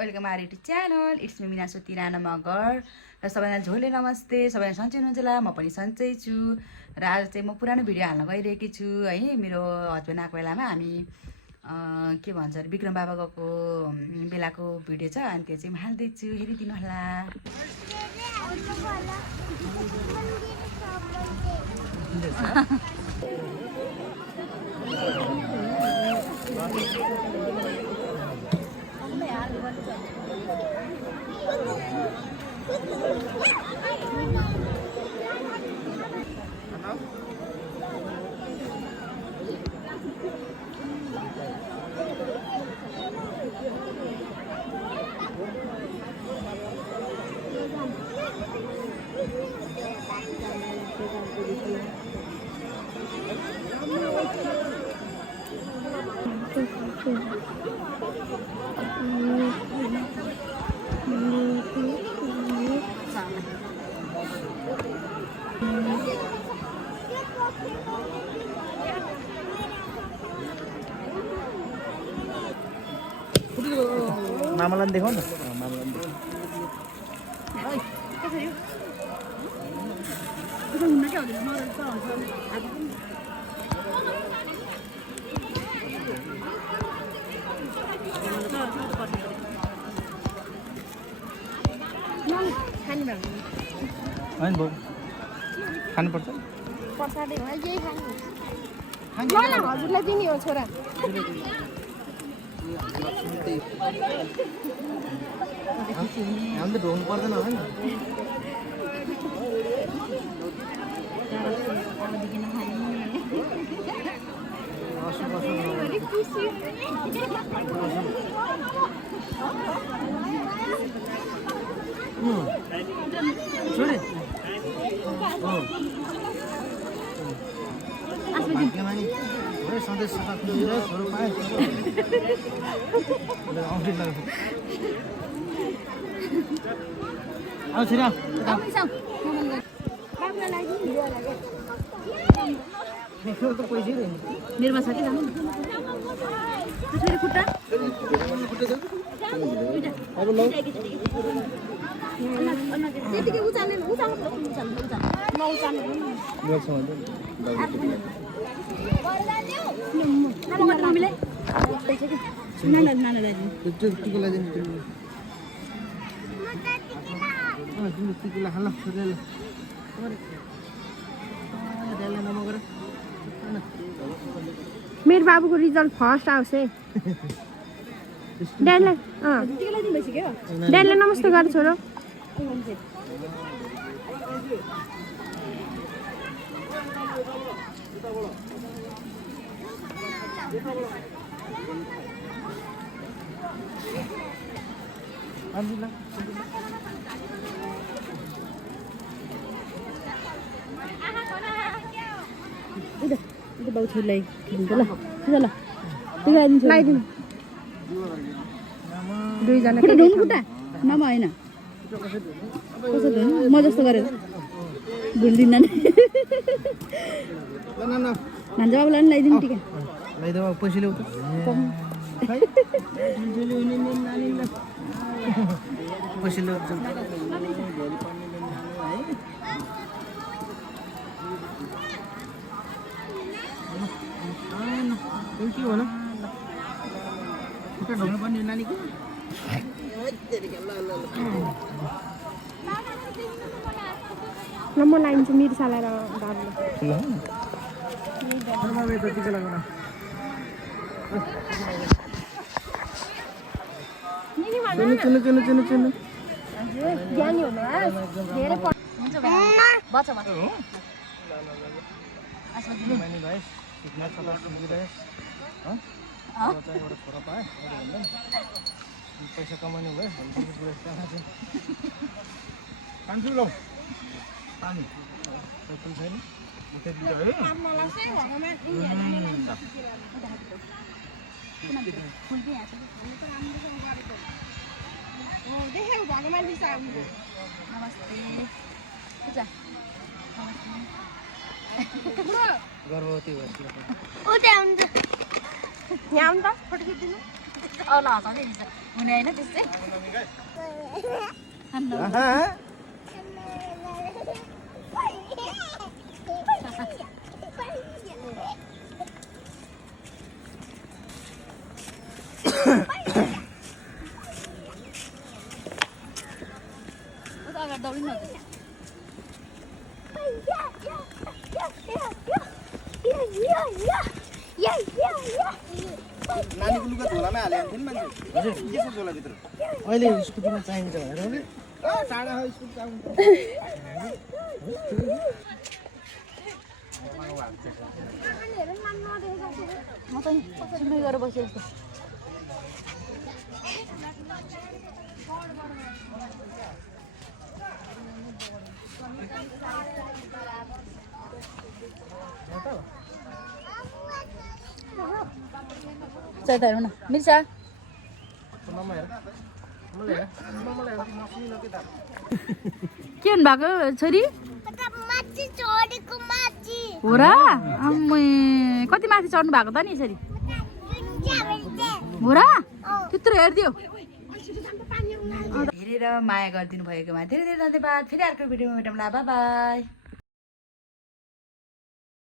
Welcome our YouTube channel it's me Minasuti Rana Magar र सबैजना झोले नमस्ते सबैजना सन्चै हुनुहुन्छ होला म पनि सन्चै छु र आज चाहिँ म पुरानो भिडियो हाल्न गइरहेकी छु है मेरो हस्बेन्ड आएको बेलामा हामी के भन्छ अरे विक्रम बाबा गएको बेलाको भिडियो छ अनि त्यो चाहिँ म हाल्दैछु हेरिदिनु होला। मामालाई देखाउ न मामालाई होइन भाउ खानुपर्छ प्रसादै हो यही खानु ल हजुरलाई दिने हो छोरा हामीले ढोग्नु पर्दैन होइन सधैँ सफा छोरो पाएँ औँठी लाग्यो आऊ छिरा त पैसै मेरोमा छ कि जानु फेरि खुट्टा अब लौ त्यतिकै उचाल्नु नउचाल्नु मेरो बाबुको रिजल्ट फर्स्ट आउँछ है ड्याडीलाई नमस्ते गर छोरो बाउ छोरीलाई ल लगाइदिनु दुईजना मामा होइन कसो धुनु म जस्तो गरेर धुन्दिनँ भान्जा बाबुलाई पनि लगाइदिनु टिका लगाइदेऊ पैसा ल्याउ त पैसा ल्याउ के भन खुट्टा ढोग्नु पर्ने नानीको म लाइन्छु मिर्सालाई र बाबुलाई टिका लगाउन चुनु ज्ञानी हुनु धेरै बच्चा एउटा छोरा पाएँ पैसा कमाउने भयो खान्छु लौ पानी छैन गर्भवती भएपछि यहाँ आउनु त फोटो खिचिदिनु ल हँसाउँदै दिन्छ हुने होइन त्यस्तै अगाडि दौडिनु नानीको लुगा झोलामा हाल्यो भने मान्छे हजुर के छ झोलाभित्र अहिले स्कुटीमा चाहिन्छ भनेर टाढा हो स्कुटी म त सुन्दै गरेर बसेँ जस्तो चाहिँदा हेरौँ न मिर्चा के हुनु भएको छोरी हो र कति माथि चढ्नु भएको त नि यसरी हो र त्यत्रो हेरिदियो हेरेर माया गरिदिनु भएकोमा धेरै धेरै धन्यवाद फेरि अर्को भिडियोमा भेटौँला बाई